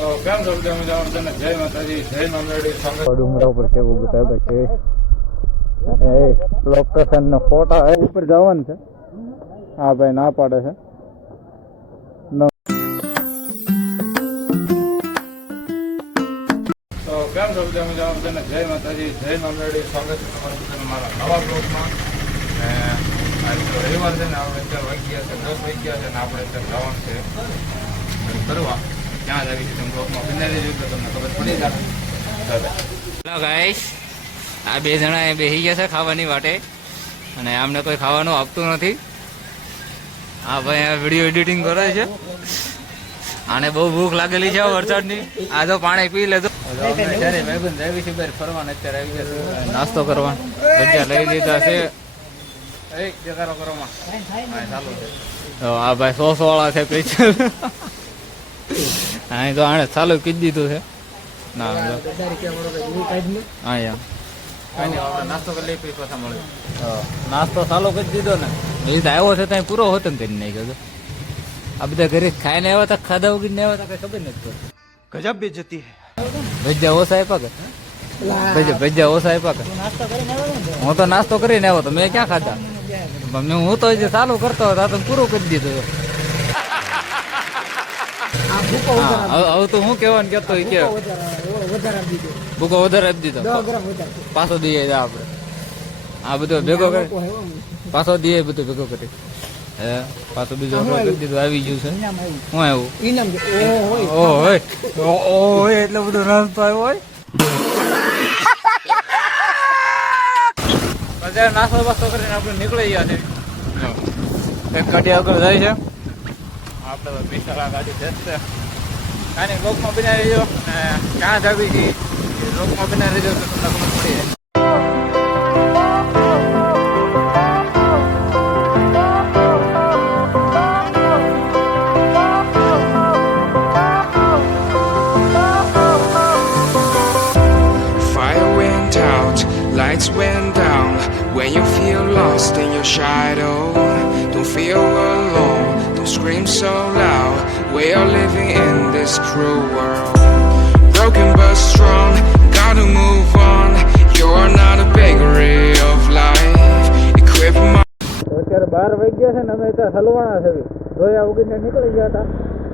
તો કેમ છો બધા મજામાં? તને જય માતાજી, જય મામેડી. ડુંગરા ઉપર કેવું બતાવે કે લોકેશન નો ફોટા ઉપર જવાનું છે. હા ભાઈ ના પાડે છે. તો કેમ છો બધા મજામાં? તને જય માતાજી, જય મામેડી. સ્વાગત છે તમારું બધાનું મારા નવા બ્લોગમાં. આજે તો રવિવાર છે ને, આપણે અત્યારે વાગ્યા છે 10 વાગ્યા છે ને આપણે અત્યારે જવાનું છે કરવા. ક્યાં જ આવી છે તમે બ્લોગમાં બનાવી દેજો તો તમને ખબર પડી જાય. હેલો ગાઈસ, આ બે જણા બેસી ગયા છે ખાવાની વાટે અને આમને કોઈ ખાવાનું આપતું નથી. આ ભાઈ આ વિડીયો એડિટિંગ કરે છે. આને બહુ ભૂખ લાગેલી છે વરસાદની. આ તો પાણી પી લેતો. ફરવાનું અત્યારે આવી ગયા નાસ્તો કરવા. ભજીયા લઈ લીધા છે. આ ભાઈ 100 વાળા છે સ્પેશિયલ. હા તો આને ચાલુ કીધી દીધું છે. ના નાસ્તો કરી લઈ પાછા મળે. નાસ્તો ચાલુ કરી દીધો ને એ તો આવ્યો છે ત્યાં પૂરો હોતો ને કરી નાખ્યો. આ બધા ઘરે ખાઈને આવ્યા હતા, ખાધા વગર ને આવ્યા હતા, કઈ ખબર નથી પડતી. ગજબ બેજતી ભજીયા ઓછા આપ્યા કે ભજીયા ઓછા આપ્યા કે હું તો નાસ્તો કરીને આવ્યો તો મેં ક્યાં ખાધા. હું તો જે ચાલુ કરતો હતો તો પૂરું કરી દીધું. હવે તો હું કેવાનું કેતો કે ભૂકો વધારે આપી દીધો, પાછો દઈએ આપડે. આ બધો ભેગો કરી પાછો દઈએ, બધું ભેગો કરી પાછો બીજો કરી દીધું. આવી ગયું છે. હું આવ્યું એટલે બધું નાસ્તો આવ્યો હોય. અત્યારે નાસ્તો બાસ્તો કરીને આપણે નીકળી ગયા છે. એક ગાડી આગળ જાય છે. આપણે તો પિસ્તરા ગાડી જશે. કાંઈ લોકમાં બનાવી દેજો ને ક્યાં જ આવી છીએ લોકમાં બનાવી દેજો તો તમને ખબર પડી જાય. Fire went out, lights went down. When you feel lost in your shadow, don't feel alone, don't scream so loud. We are living in this cruel world. Broken but strong, gotta move on. You're not a bakery of life. Equip my અત્યારે 12 વાગ્યા છે ને અમે ત્યાં હલવાણા છે. જોયા વગરને નીકળી ગયા હતા.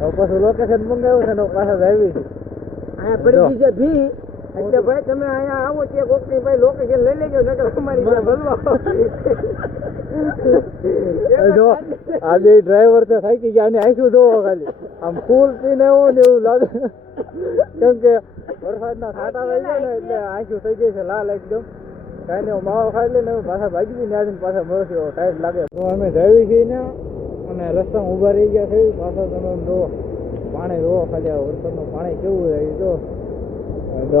હવે પાછું લોકેશન મંગાવ્યું છે ને પાછા જ આવી છે. અહીંયા પડી છે ભી. એટલે ભાઈ તમે અહીંયા આવો ત્યાં કોકની ભાઈ લોકેશન લઈ લેજો નકર અમારી જો આ બે ડ્રાઈવર તો થાકી ગયા. અને આંખું જોવો ખાલી આમ ફૂલ પીને એવું ને એવું લાગે. કેમ કે વરસાદના છાંટા રહી ગયા ને એટલે આંખું થઈ જાય છે લાલ એકદમ. કાંઈ નહીં માવો ખાઈ લે ને પાછા ભાગી બી ને પાછા મળશે એવો ટાઈમ લાગે. તો અમે જાવી છીએ ને અને રસ્તામાં ઊભા રહી ગયા છે. પાછા તમે જોવો પાણી જોવો ખાલી વરસાદનું પાણી કેવું છે એ જો.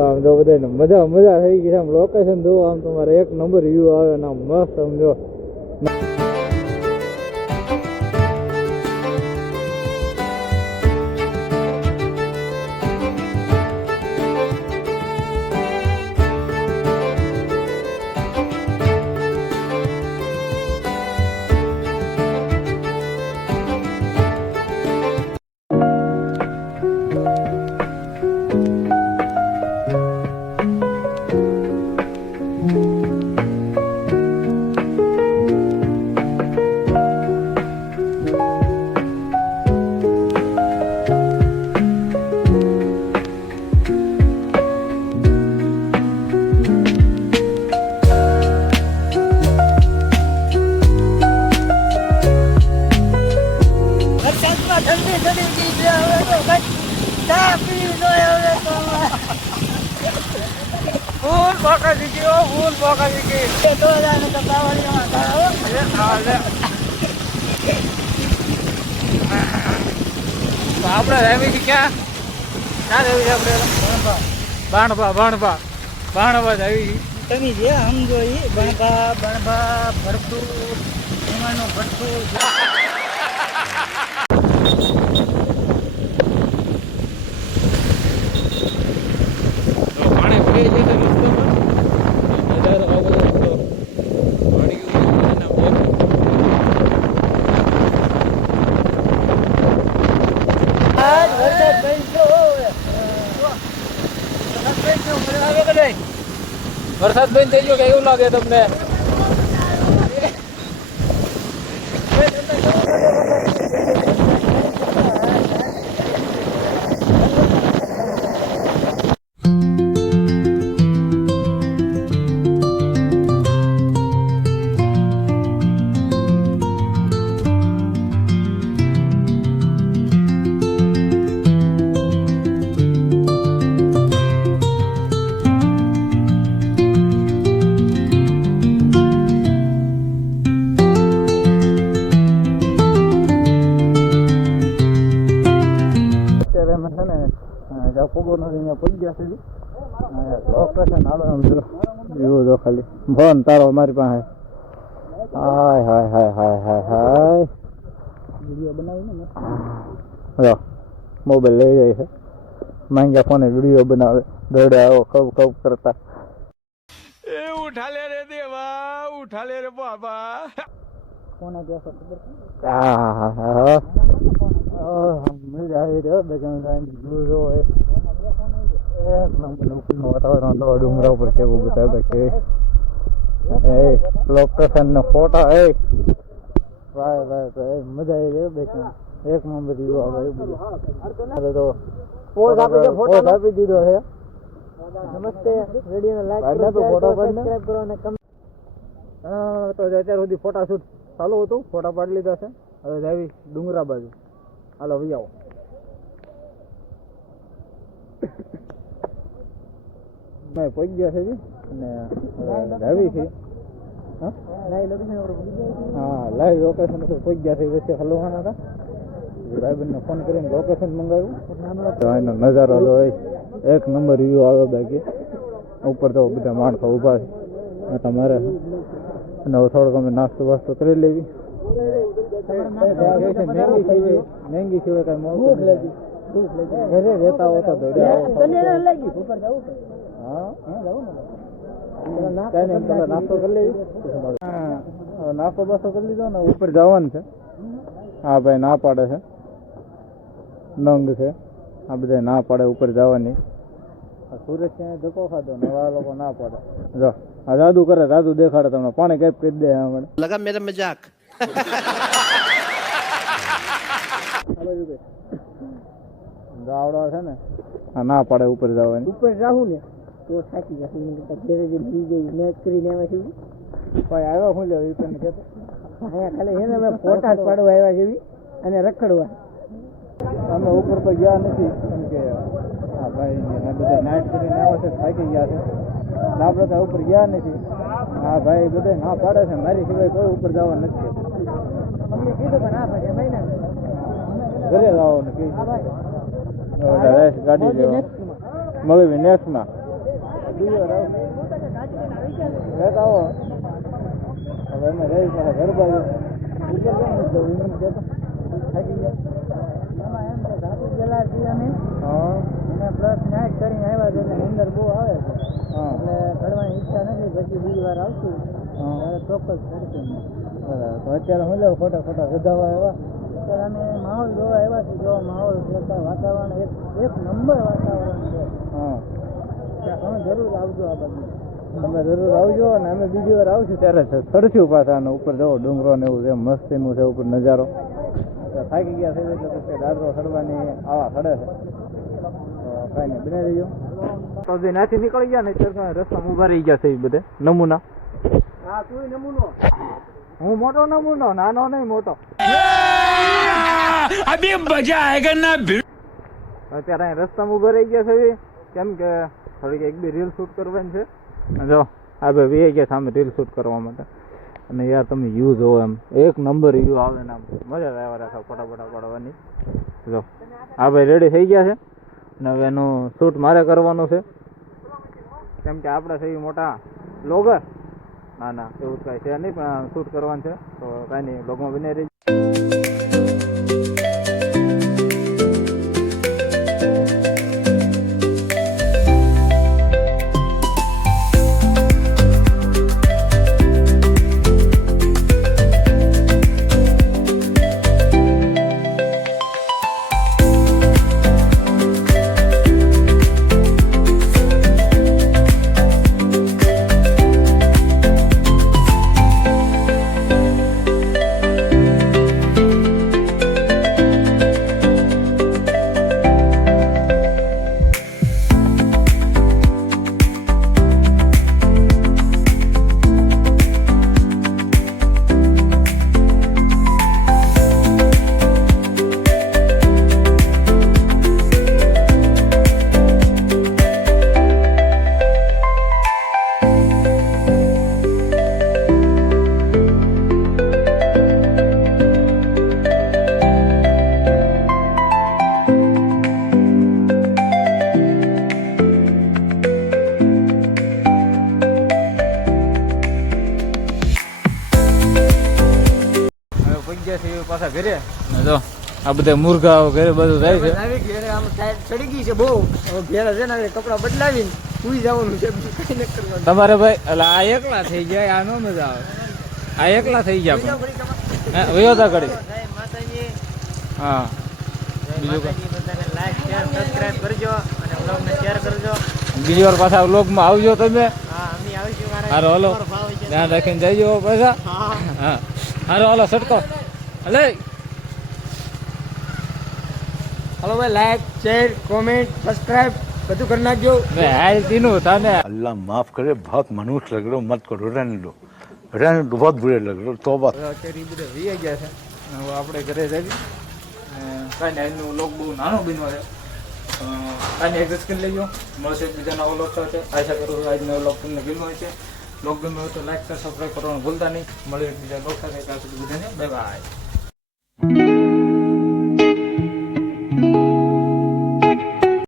આમ તો બધાને મજા થઈ ગઈ. આમ લોકેશન જોવો, આમ તમારે એક નંબર વ્યૂ આવે ને આમ મસ્ત સમજો. ફૂલ બોકા દીધી, ફૂલ બોકા દીધી. આપણે રહેવી છીએ ક્યાં રહેવી છે? આપણે બાણભા જ આવી. તમે જે સમજો એ બણભા ભરતું એમાંનું ભરતું. પાણી પી લીધું વરસાદ બનશો વરસાદ બંધ થઈ ગયો કે એવું લાગે તમને? અત્યારે અમે છે ને જ્યાં પોગો નથી અહીંયા પડી ગયા છે લોકેશન હાલો એમ જો એવું જો ખાલી ફોન તારો મારી પાસે હાય હાય હાય હાય હાય હાય વિડીયો બનાવીને જો મોબાઈલ લઈ જાય છે માંગ્યા ફોને વિડીયો બનાવે દોડે આવો કબ કબ કરતા ઉઠા લે રે દેવા, ઉઠા લે રે બાબા. કોને કહો ખબર હા હા હા મજા આવી રહ્યો બેન જો વાતાવરણ તો ડુંગરા ઉપર કેવું બતાવે છે એ લોકેશન ને ફોટા એ ભાઈ ભાઈ ભાઈ મજા આવી રહ્યો બેન એક નંબર વ્યૂ આવે બધું તો પોઝ આપી દીધો છે નમસ્તે વિડીયોને લાઈક કરો સબસ્ક્રાઇબ કરો અને તો અત્યાર સુધી ફોટા શૂટ ચાલુ હતું ફોટા પાડી લીધા છે હવે જાવી ડુંગરા બાજુ હાલો ભાઈ આવો મેં પહોંચી ગયા છે અને જાવી છે હા લાઈવ લોકેશન ઉપર પહોંચી ગયા છે વચ્ચે હલવાના હતા ભાઈબંધને ફોન કરીને લોકેશન મંગાવ્યું તો એનો નજારો જો એક નંબર વ્યૂ આવે બાકી ઉપર તો બધા માણસો ઊભા છે તમારે અને થોડોક અમે નાસ્તો વાસ્તો કરી લેવી મહેંગી સિવાય કઈ મળતું ઘરે રહેતા હોતા તો નાસ્તો કરી લેવી નાસ્તો બાસ્તો કરી લીધો ને ઉપર જવાનું છે હા ભાઈ ના પાડે છે નંગ છે આ બધા ના પાડે ઉપર જવાની સુરત ત્યાં ધક્કો ખાધો ને આ લોકો ના પાડે જો આ જાદુ કરે જાદુ દેખાડે તમને પાણી કઈ કરી દે હમણાં लगा मेरा मजाक ગાવડો છે ને આ ના પાડે ઉપર જવાની ઉપર જાઉં ને તો થાકી જશે ઘરે જઈને બી જઈ મેચ કરીને આવ્યા છીએ કોઈ આવ્યો શું લેવું એ તને કહેતો અહીંયા ખાલી છે ને અમે ફોટા જ પાડવા આવ્યા છીએ અને રખડવા અમે ઉપર પર ગયા નથી કેમ કે હા ભાઈ બધા નાઇટ કરીને આવ્યા છે થાકી ગયા છે આપણે તો ઉપર ગયા નથી હા ભાઈ બધા ના પાડે છે મારી સિવાય કોઈ ઉપર જવા નથી અમને કીધું પણ ના ભાઈ ભાઈ ના ઘરે જવાનું કે ગાડી મળવી નેક્સ્ટમાં લેતા આવો હવે અમે રહી પાછા ઘર બાજુ થાકી ગયા એમાં એમ કે ધાતુ ગયેલા છીએ અમે હા અને પ્લસ નાઇટ કરીને આવ્યા છે એટલે અંદર બહુ આવે છે હા એટલે ચડવાની ઈચ્છા નથી પછી બીજી વાર આવશું ત્યારે ચોક્કસ ચડશું બરાબર તો અત્યારે હું લેવું ખોટા ખોટા વધાવા આવ્યા અત્યારે અમે માહોલ જોવા આવ્યા છીએ જો માહોલ જોતા વાતાવરણ એક નંબર વાતાવરણ છે હા તમે જરૂર આવજો આ બાજુ તમે જરૂર આવજો અને અમે બીજી વાર આવશું ત્યારે ચડશું પાછા અને ઉપર જવો ડુંગરો ને એવું છે મસ્તીનું છે ઉપર નજારો થાકી ગયા છે એટલે પછી દાદરો ચડવાની આવા ચડે છે તો કાંઈ નહીં બનાવી દઈજો તો જે નાથી નીકળી ગયા ને ત્યારે રસ્તામાં ઊભા રહી ગયા છે એ બધે નમૂના હા તું નમૂનો હું મોટો નમૂનો નાનો નહીં મોટો अभी मजा आएगा ना અત્યારે અહીં રસ્તામાં ઊભા રહી ગયા છે કેમ કે થોડીક એક બે રીલ શૂટ કરવાની છે જો આ ભાઈ વે ગયા સામે રીલ શૂટ કરવા માટે અને યાર તમે વ્યૂ જોવો એમ એક નંબર વ્યૂ આવે ને આમ મજા જ આવ્યા રાખો ફટાફટા પાડવાની જો આ ભાઈ રેડી થઈ ગયા છે અને હવે એનું શૂટ મારે કરવાનું છે કેમ કે આપણે છે મોટા બ્લોગર ના ના એવું કાંઈ છે નહીં પણ શૂટ કરવાનું છે તો કાંઈ નહીં બ્લોગમાં બની રહી પાછા ઘરે. જો આ બધા મુર્ગાઓ ઘરે બધું થાય છે. આવી ઘેરે આમ ટાઈટ ચડી ગઈ છે બહુ. હવે ઘેરે છે ને કપડાં બદલાવીને સુઈ જવાનું છે, બીજું કઈ નથી કરવાનું. તમારે ભાઈ એટલે આ એકલા થઈ જાય, આ નો મજા આવે. આ એકલા થઈ ગયા પણ વયો તા ઘડી. જય માતાજી. હા જય માતાજી. બધાને લાઈક શેર સબસ્ક્રાઇબ કરજો અને વ્લોગને શેર કરજો. બીજી વાર પાછા વ્લોગમાં આવજો તમે. હા અમે આવીશું. મારે હારો હાલો ભાવ છે. ધ્યાન રાખીને જઈજો પાછા. હા હા હારો હાલો સટકો હલે. હલો ભાઈ, લાઈક શેર કોમેન્ટ સબસ્ક્રાઇબ બધું કરી નાખજો. હાલ તીનું તને अल्लाह माफ करे, बहुत मनुष्य लग रहे हो, मत करो, रहने दो, बहुत बुरे लग रहे हो, तौबा. અત્યારે ઈ બધા વી ગયા છે. હવે આપણે ઘરે જઈએ. કાંઈ નહીં, આજનો વ્લોગ બહુ નાનો બન્યો છે. કાંઈ એડજસ્ટ કરી લેજો. મળશે બીજાના વ્લોગ સાથે. આશા કરું છું આજનો વ્લોગ તમને ગમ્યો હશે. વ્લોગ ગમ્યો હોય તો લાઈક સબસ્ક્રાઈબ કરવાનું ભૂલતા નહીં. મળે બીજા વ્લોગ સાથે. ત્યાં સુધી બધાને બાય બાય.